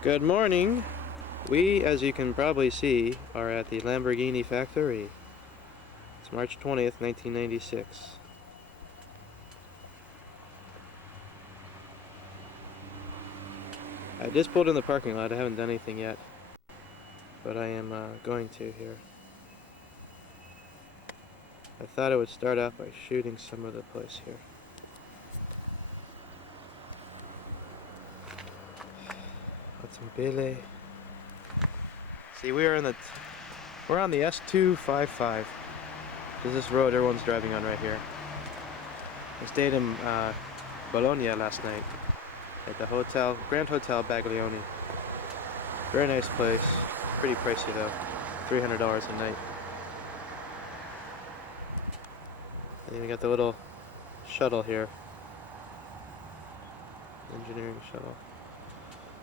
Good morning. We, as you can probably see, are at the Lamborghini factory. It's March 20th, 1996. I just pulled in the parking lot. I haven't done anything yet, but I am going to here. I thought I would start out by shooting some of the place here. Automobile. See, we're on the S255. This is this road everyone's driving on right here. I stayed in Bologna last night at the hotel, Grand Hotel Baglioni. Very nice place. Pretty pricey though. $300 a night. And then we got the little shuttle here. Engineering shuttle.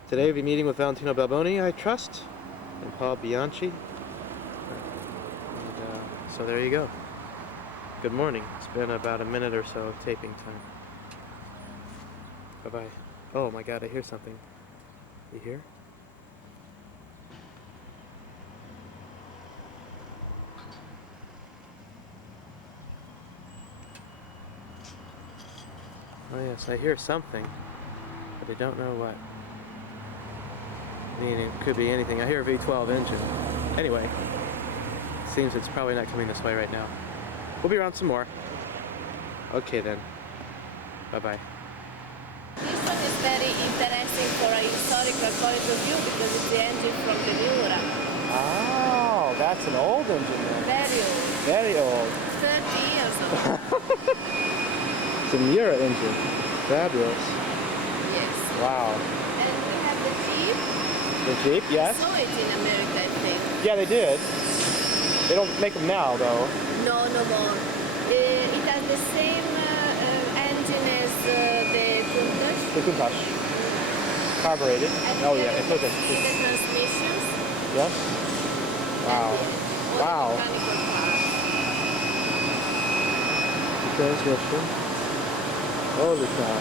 Today we'll be meeting with Valentino Balboni, I trust, and Paul Bianchi. And, so there you go. Good morning. It's been about a minute or so of taping time. Bye-bye. Oh my god, I hear something. You hear? Oh yes, I hear something, but I don't know what. I mean, it could be anything. I hear a V12 engine. Anyway, it seems it's probably not coming this way right now. We'll be around some more. Okay then. Bye-bye. This one is very interesting for a historical point of view because it's the engine from the Miura. Oh, that's an old engine then. Very old. Very old. 30 years old. It's a Miura engine. Fabulous. Yes. Wow. And we have the Jeep. The Jeep, yes. I saw it in America, I think. Yeah, they did. They don't make them now, though. No, no more. It has the same engine as the Countach. The Countach. Carbureted. Oh yeah, it's okay. The transmissions. Yes. Wow. Wow. Mechanical parts. The transmission. Holy cow.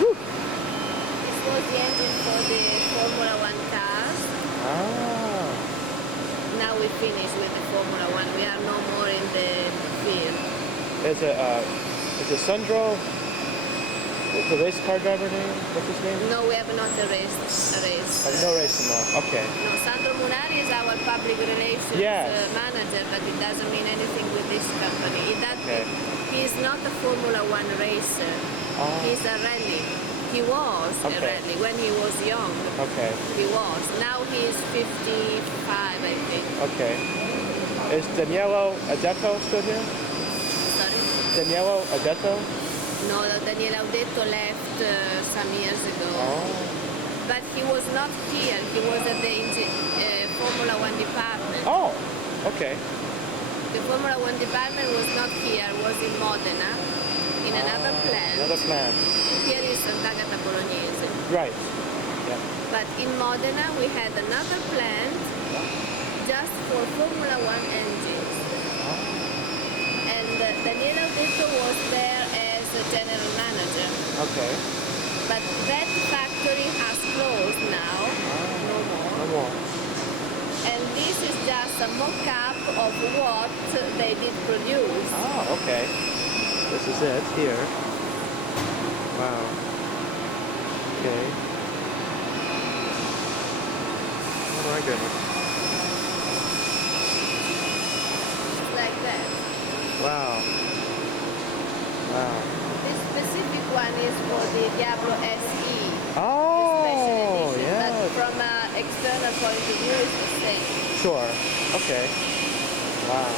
Woo! This was the engine for the Formula 1 cars. Ah. Now we finish with the Formula 1. We are no more in the field. Is it Sandro? The race car driver name? What's his name? No, we have not a race. No race anymore. Okay. No, Sandro Munari is our public relations manager, but it doesn't mean anything with this company. He's not a Formula 1 racer. Oh. He's a rally. He was a rally when he was young. Okay. He was. Now he's 55, I think. Okay. Is Daniele Audetto still here? Sorry? Daniele Audetto? No, Daniele Audetto left some years ago. Oh. But he was not here. He was at the Formula 1 department. Oh, okay. The Formula 1 department was not here. Was in Modena, in another plant. Another plant. Here is Sant'Agata Bolognese. Right. Yeah. But in Modena we had another plant just for Formula 1 engines. Oh. And Daniele Audetto was there as a general manager. Okay. But that factory has closed now. No more. No more. And this is just a mock-up of what they did produce. Oh, okay. This is it here. Wow. Okay. Oh my goodness. Like that. Wow. Wow. This specific one is for the Diablo SE. Oh, Special edition, yeah. but from an external point of view, it's the same. Sure. Okay. Wow.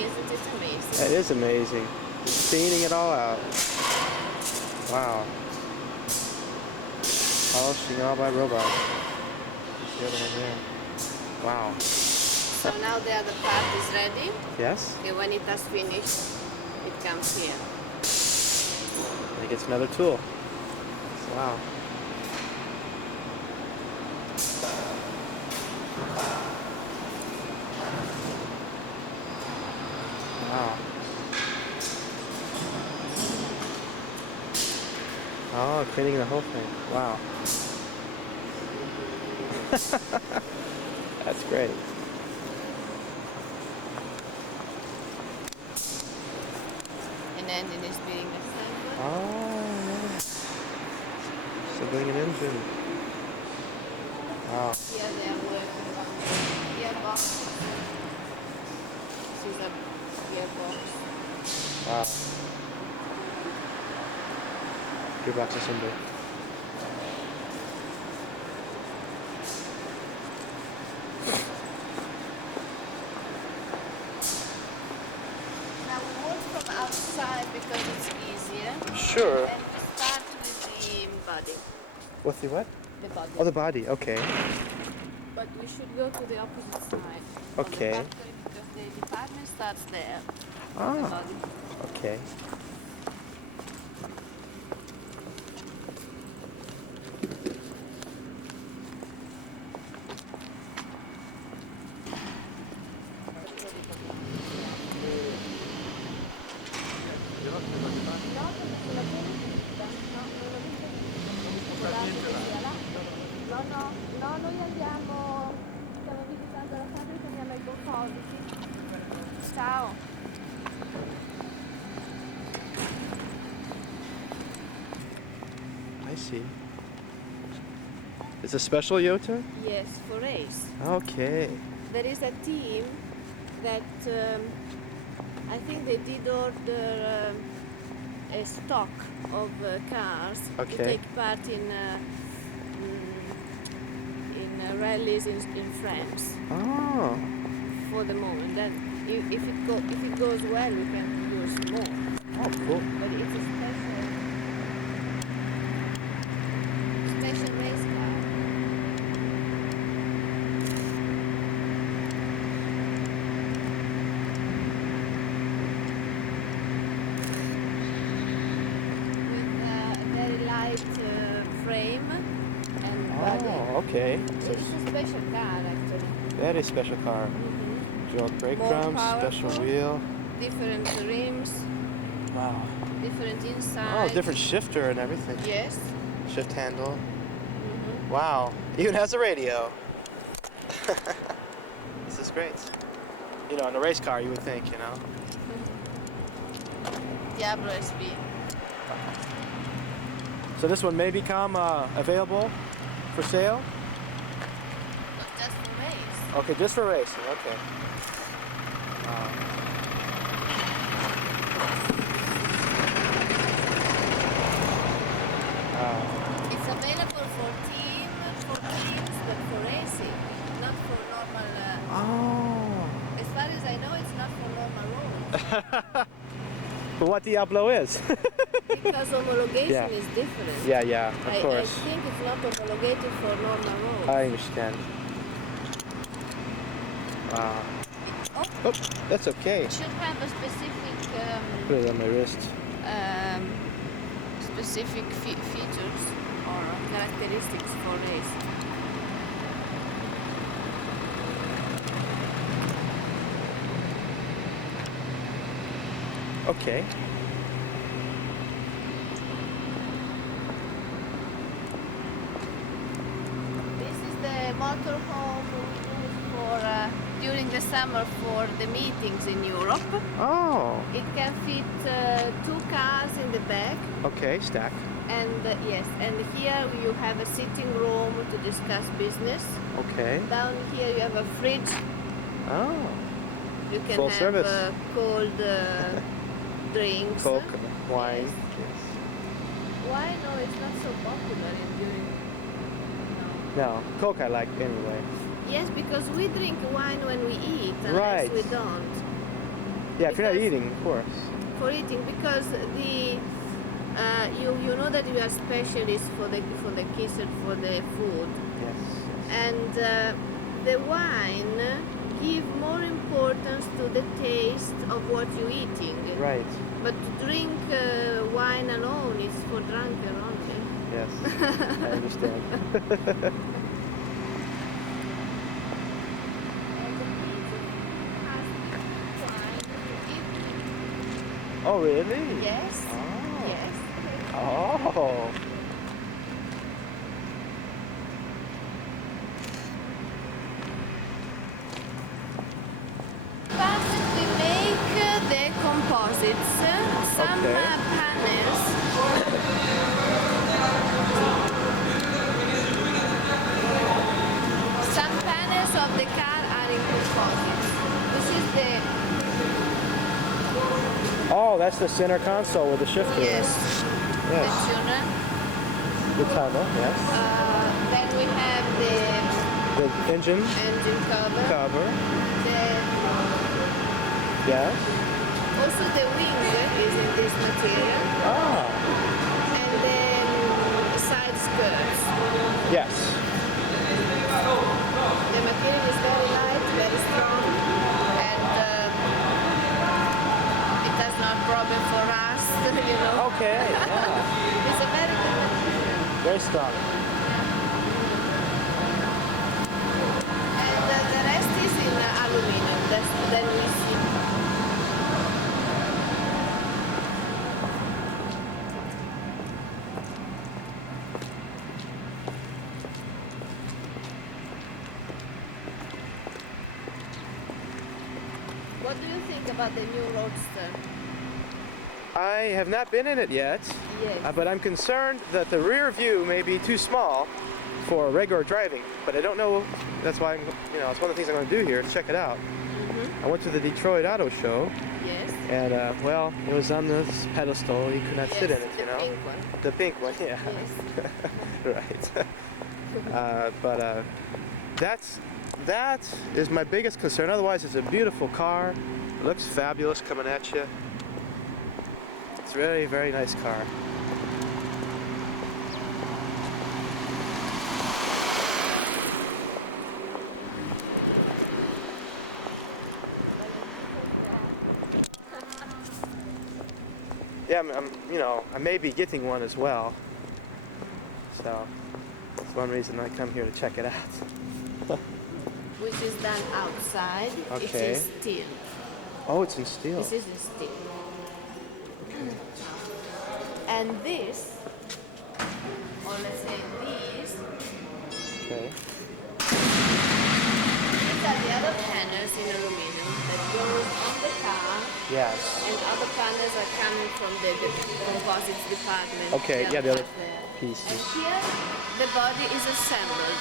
Isn't it amazing? That is amazing. Steaming it all out. Wow. Polishing all by robots. the other one there. Wow. So now the other part is ready. Yes. Okay, when it has finished, it comes here. And he gets another tool. Wow. Wow. Oh, cleaning the whole thing. Wow. That's great. An engine is being assembled. Oh, yes. Assembling an engine. Wow. Here they are working on the gearbox. This is a gearbox. Wow. Gearbox assembly. Now we work from outside because it's easier. Sure. And we start with the body. With the what? The body. Oh, the body. Okay. But we should go to the opposite side. Okay. Of the factory because the department starts there. Ah. The body. Okay. No, noi andiamo, stiamo visitando la fabbrica, andiamo ai Composite. Ciao. I see. It's a special Yota? Yes, for race. Okay. There is a team that I think they did order a stock of cars to Okay. take part in rallies in France Oh. for the moment. Then if it goes well, we can use more. Oh, cool. But it's a special race car. With a very light frame and body. Oh, okay. So It's a special car actually. very special car. Dual brake More drums, special powerful. wheel. Different rims, Wow. different Oh, inside. different shifter and everything. Yes. Shift handle. Wow. Even has a radio. This is great. You know, in a race car, you would think, you know. Diablo SB. So this one may become available for sale? Not just for race. Okay, just for racing. Okay. It's available for teams, but for racing, not for normal. Oh. As far as I know, it's not for normal roads But what Diablo is? because homologation Yeah. is different. yeah, of I course. think it's not homologated for normal roads. I understand. Wow. Oh, Oh, that's okay. it should have a specific Put it on my wrist. specific features or characteristics for race. Okay. This is the motorhome we use for during the summer for the meetings in Europe. Oh, It can fit 2 cars in the back, okay, stack. and yes, and here you have a sitting room to discuss business. Okay. Down here you have a fridge. Oh, You can Full have service. cold drinks. Coke, wine. Yes. Yes. Wine, no, it's not so popular in during. No, Coke I like anyway. Yes, because we drink wine when we eat, unless Right. we don't. Yeah, if you're not Because- eating, of course. For eating, because You know that we are specialists for the kids and for the food, Yes. and the wine give more importance to the taste of what you're eating. Right. But to drink wine alone is for drunken only. Yes. I understand. Oh, really? Yes. Oh. Yes. Oh. But we make the composites, some Okay. panels. Some panels of the car are in composites. This is the Oh, that's the center console with the shifter. yes, the Yes. tuner. The tunnel. Yes. Then we have the The engine engine cover. cover. The, Yes. also the wing is in this material. Ah. And then side skirts. Yes. The material is very light, very strong, and it has no problem for us, you know. Okay. Yeah. It's a very good material. Very strong. And the rest is in aluminum. Then we see. What do you think about the new Roadster? I have not been in it yet, Yes. but I'm concerned that the rear view may be too small for regular driving. But I don't know. That's why it's one of the things I'm going to do here. Check it out. I went to the Detroit Auto Show, Yes. and well, it was on this pedestal. You could not sit in it, the you know. pink one. The pink one, yeah. Yes. Right. But that is my biggest concern. Otherwise, it's a beautiful car. It looks fabulous coming at you. It's really a very nice car. Yeah, I may be getting one as well. So that's one reason I come here to check it out. Which is done outside. Okay. It's in steel. Oh, it's in steel. This is in steel. And this, or let's say these, Okay. these are the other panels in aluminum that goes on the car, Yes. and other panels are coming from the composites department. Okay, yeah, the other part there. And pieces. here, the body is assembled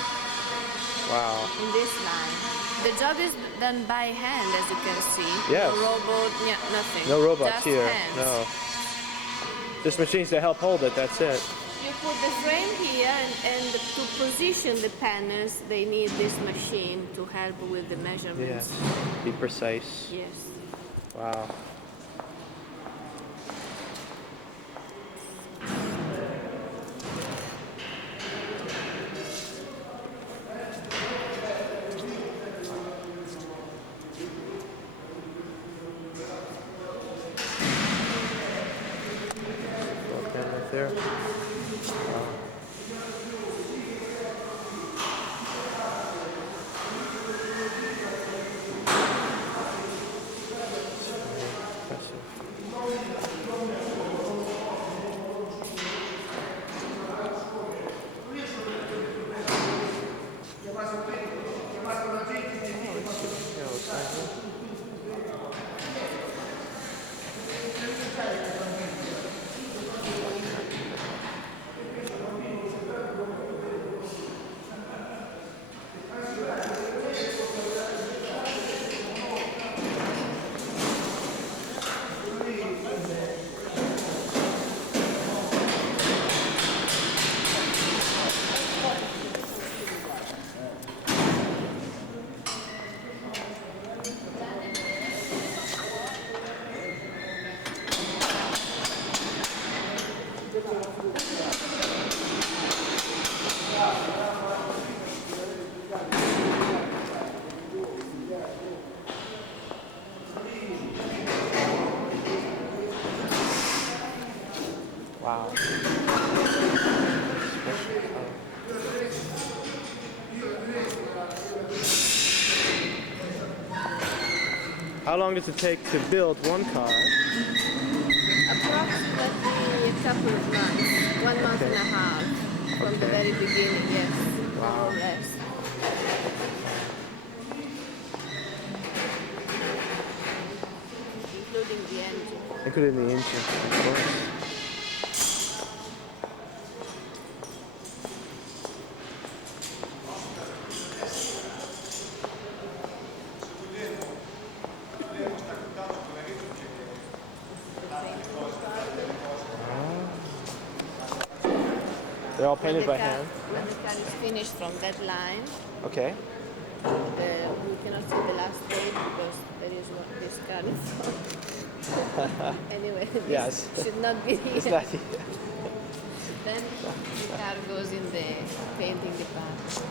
Wow. in this line. The job is done by hand, as you can see. Yes. No robot, nothing. No robots Just here. hands. No. Just machines to help hold it. That's it. You put the frame here, and to position the panels, they need this machine to help with the measurements. Yes. Be precise. Yes. Wow. Right there. Wow. How long does it take to build one car? Approximately a couple of months, 1 month and a half from the very beginning, yes, more or less. Including the engine. Including the engine, of course. They're all painted by hand? When the car is finished from that line, Okay. we cannot see the last stage because there is not this car in front. Anyway, this Yes. should not be here. It's not here. Then the car goes in the painting department.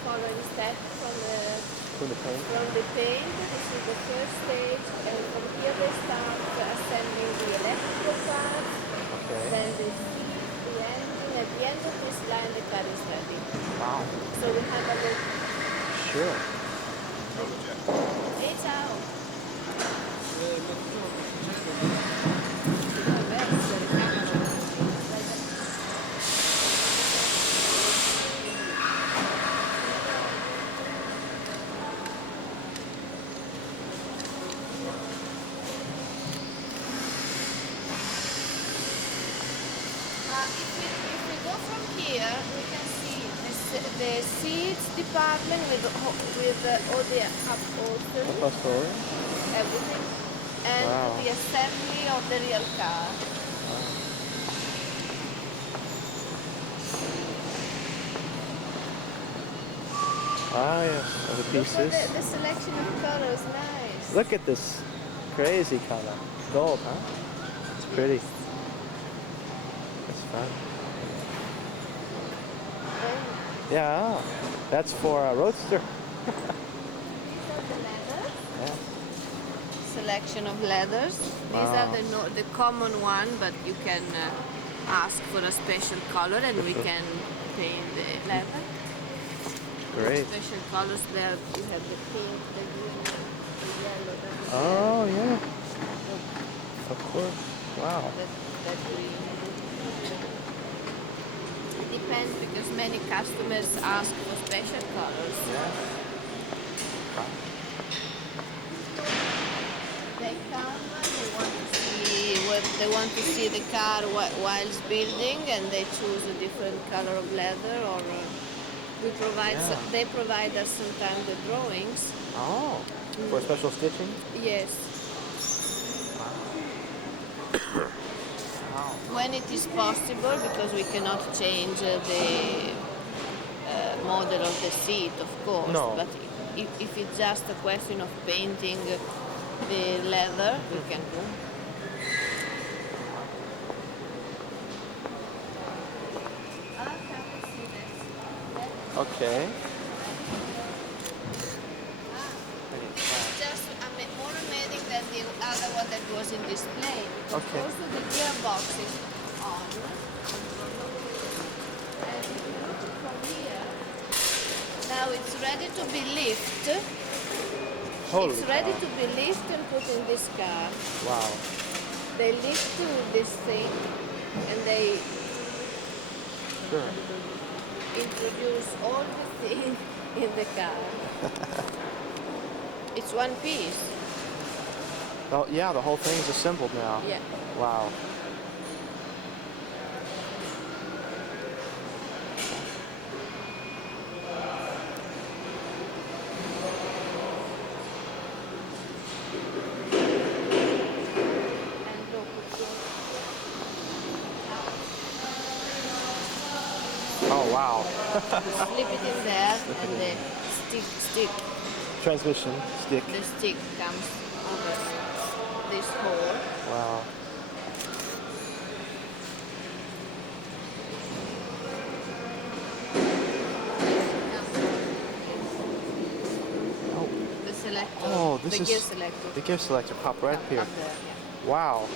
Following step From the paint? from the paint. This is the first stage, and from here they start assembling the electrical parts. Okay. Then the seat, the engine. At the end of this line, the car is ready. Wow. So we have a look. Sure. Hey, ciao. If we go from here, we can see the seats department with all the upholstery, everything, and Wow. the assembly of the real car. Ah, yes. All the Look pieces. at the selection of colors, nice. Look at this crazy color. Gold, huh? It's pretty. That's fun. Very nice. Yeah. That's for a Roadster. These are the leathers. Yeah. Selection of leathers. These are the common one, but you can ask for a special color, and we can paint the leather. Great. Special colors there. You have the pink, the green, the yellow, the Oh, yeah. Of course. Wow. that green. It depends because many customers ask for special colors. Yeah. They come, they want to see the car whilst building, and they choose a different color of leather, or we provide. They provide us sometimes the drawings. Oh. For special stitching? Yes. Wow. When it is possible, because we cannot change the model of the seat, of course. No. But if it's just a question of painting the leather, we can do. Okay. Just more amazing than the other one that was in display. Because Okay. also the gearbox is on. And if you look from here, now it's ready to be lifted. Holy It's ready cow. to be lifted and put in this car. Wow. They lift to this thing and they Sure. introduce all the things in the car. It's one piece. Oh, yeah, the whole thing's assembled now. Yeah. Wow. And look, Oh, wow. slip it in there and the stick, Transmission stick. the stick comes over this hole. Wow. this the is gear selector. the gear selector. Pop right Up here. there, yeah. Wow.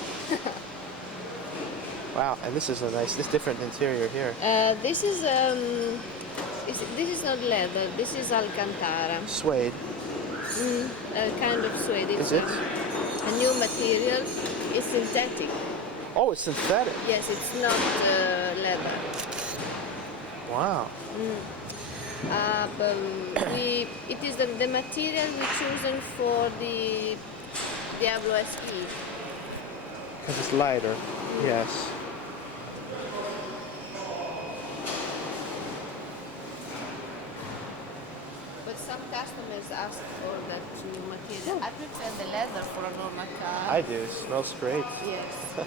Wow, and this is a nice, this different interior here. This is not leather. This is Alcantara. Suede. Kind of suede. It's Is it? a new material. It's synthetic. Oh, it's synthetic. Yes, it's not leather. Wow. It is the material we chosen for the Diablo SE. Because it's lighter. Yes. But some customers ask for that new material. I prefer the leather for a normal car. I do. It smells great. Yes.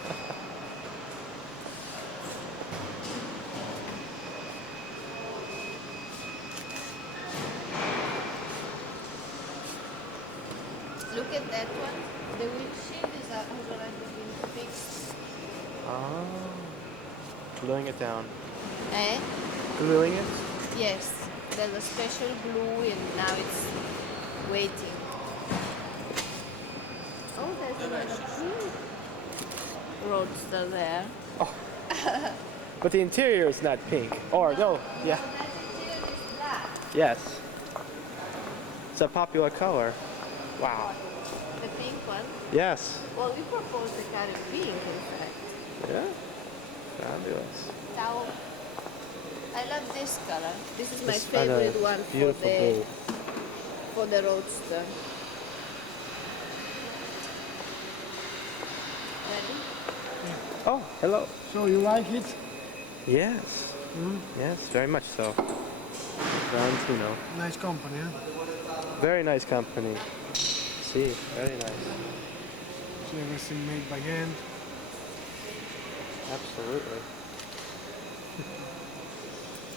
Look at that one. The windshield has already been fixed. Oh. Gluing it down. Eh? Gluing it? Yes. There's a special glue and now it's waiting. Oh, there's another Roadster there. Oh. But the interior is not pink. Or no, yeah. That interior is black. Yes. It's a popular color. Wow. The pink one. Yes. Well, we proposed the car in pink, in fact. Yeah. Fabulous. Now, I love this color. This is my This- I know, favorite one beautiful blue. for the Roadster. Ready? Oh, hello. So you like it? Yes. Yes, very much so. Valentino. Nice company, huh? Very nice company. See, very nice. So everything made by hand. Absolutely.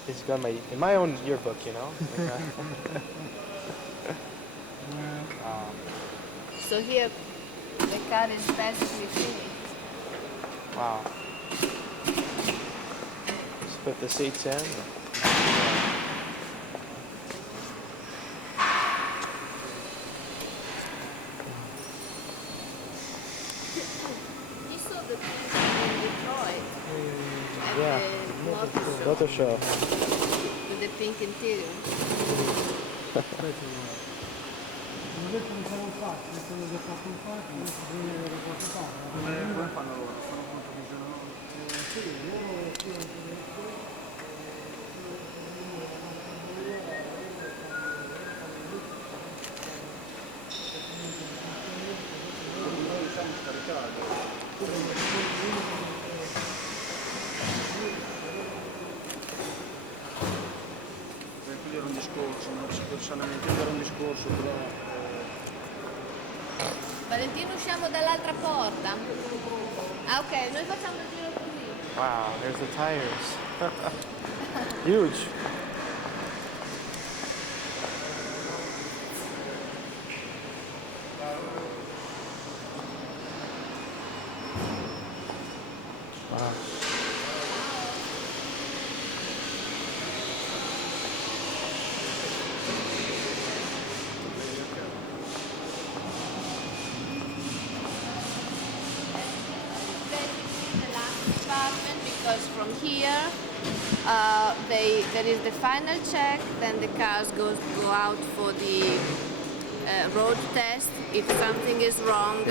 It's got my in my own yearbook, you know. Well, So here, the car is basically finished. Wow. Just put the seats in. You saw the pink in Detroit at Yeah. the Motor show. with the pink interior. non ho detto non siamo fatti, ho detto che fatto un fatto, adesso bisogna vedere quanto fanno. Come fanno loro? Sono molto visionosi. Sì, loro sì, Noi riusciamo a scaricare. Quello era un discorso, non si personalmente era un discorso, però Valentino, usciamo dall'altra porta. Ah, ok, noi facciamo il giro così. Wow, there's the tires. Huge. Wow. Basically the last department because from here there is the final check, then the cars go out for the road test. If something is wrong,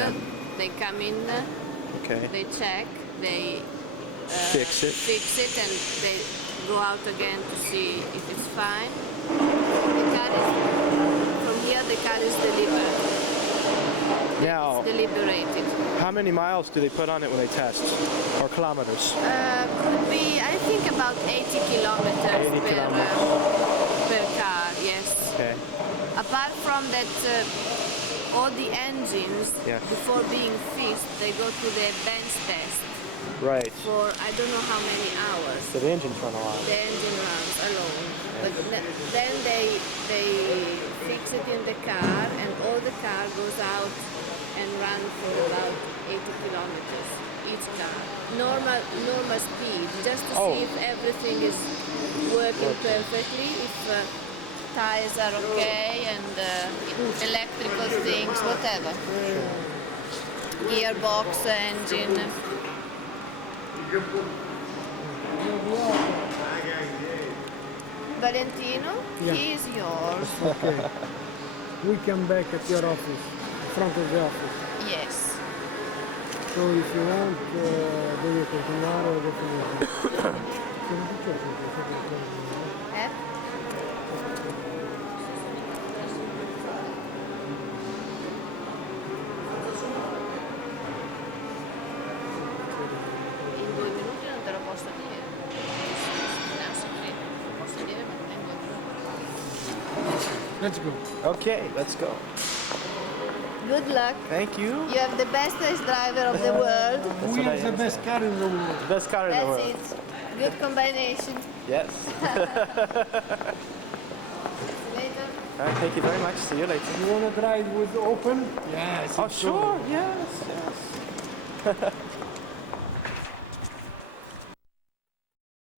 they come in, Okay. they check, they Fix it. and they go out again to see if it's fine. The car is, from here the car is delivered. Now, Deliberated. how many miles do they put on it when they test? Or kilometers? Could be, I think, about 80 kilometers 80 per, kilometers. per car, yes. Okay. Apart from that, all the engines, Yes. before being fixed, they go to the bench test Right. for I don't know how many hours. So the engines run a lot. The engine runs alone. But then they fix it in the car, and all the car goes out and run for about 80 kilometers each car. Normal speed, just to Oh. see if everything is working Works. perfectly, if tires are okay, and electrical things, whatever. Gearbox, engine. Valentino, Yeah. he is yours. Okay. We come back at your office, front of the office. Yes. So if you want, devi continuare dopo. Sono successo Eh? In 2 minuti non te lo posso dire. Non è un segreto, lo posso dire ma non è in 2 minuti. Let's go. Okay, let's go. Good luck. Thank you. You have the best race driver of the world. We what I have the am. best car in the world. Best car in the That's world. it. Good combination. Yes. Later. All right, thank you very much. See you later. You want to drive with open? Yes. Oh, it's sure. open. Yes, yes.